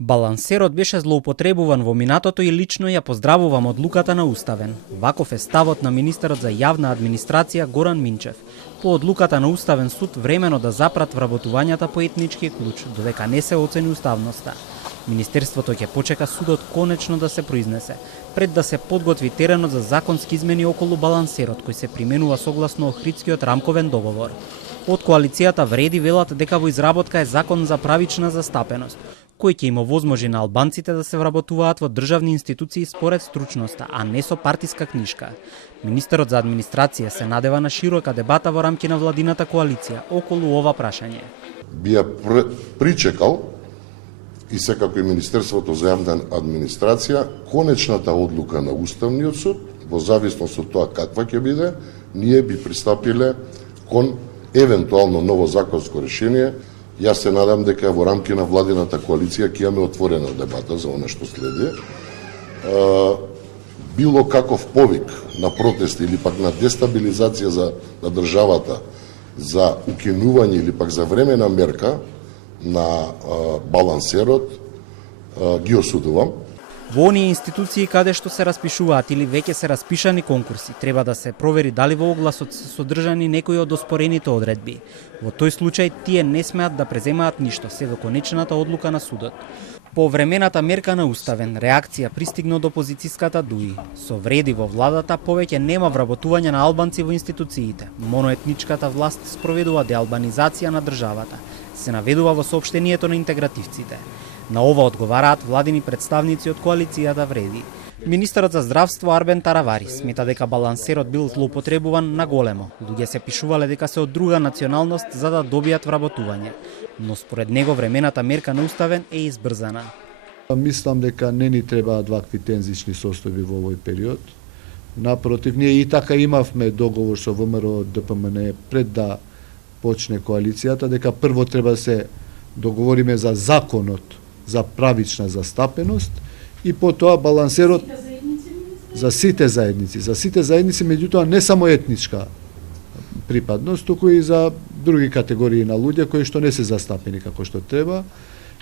Балансерот беше злоупотребуван во минатото и лично ја поздравувам одлуката на Уставен. Ваков е ставот на министерот за јавна администрација Горан Минчев. По одлуката на Уставен суд времено да запрат вработувањата по етнички клуч, додека не се оцени уставноста. Министерството ќе почека судот конечно да се произнесе, пред да се подготви теренот за законски измени околу балансерот, кој се применува согласно Охридскиот рамковен договор. Од коалицијата Вреди велат дека во изработка е закон за правична застапеност, кој ќе им овозможи на албанците да се вработуваат во државни институции според стручноста, а не со партиска книшка. Министерот за администрација се надева на широка дебата во рамки на владината коалиција околу ова прашање. Би ја причекал и секако и Министерството за јавна администрација конечната одлука на Уставниот суд, во зависност од тоа каква ќе биде, ние би пристапиле кон евентуално ново законско решение. Јас се надам дека во рамки на владината коалиција ќе имаме отворена дебата за она што следи. Било каков повик на протест или пак на дестабилизација на државата, за укинување или пак за времена мерка на балансерот, ги осудувам. Во оние институции каде што се распишуваат или веќе се распишани конкурси, треба да се провери дали во огласот се содржани некои од оспорените одредби. Во тој случај тие не смеат да преземаат ништо, се до конечната одлука на судот. По времената мерка на Уставен, реакција пристигна од опозицијската ДУИ. Со Вреди во владата повеќе нема вработување на албанци во институциите. Моноетничката власт спроведува деалбанизација на државата, се наведува во соопштението на интегративците. На ова одговараат владини представници од коалицијата Вреди. Министерот за здравство Арбен Таравари смета дека балансерот бил злоупотребуван на големо. Луѓе се пишувале дека се од друга националност за да добијат вработување. Но според него времената мерка на Уставен е избрзана. Мислам дека не ни требаат вакви тензични состојби во овој период. Напротив, ние и така имавме договор со ВМРО ДПМН пред да почне коалицијата, дека прво треба да се договориме за законот за правична застапеност и потоа балансерот за сите заедници, меѓутоа не само етничка припадност, туку и за други категории на луѓе кои што не се застапени како што треба.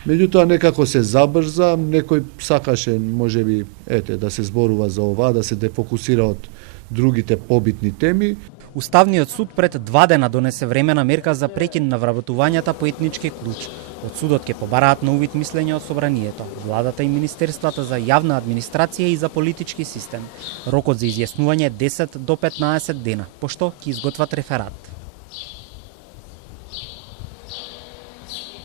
Меѓутоа некако се забрза, некој сакаше можеби да се зборува за ова, да се дефокусира од другите побитни теми. Уставниот суд пред 2 дена донесе времена мерка за прекин на вработувањата по етнички клуч. Од судот ќе побараат на увид мислење од собранието, владата и министерствата за јавна администрација и за политички систем. Рокот за изјаснување е 10 до 15 дена, пошто ќе изготват реферат.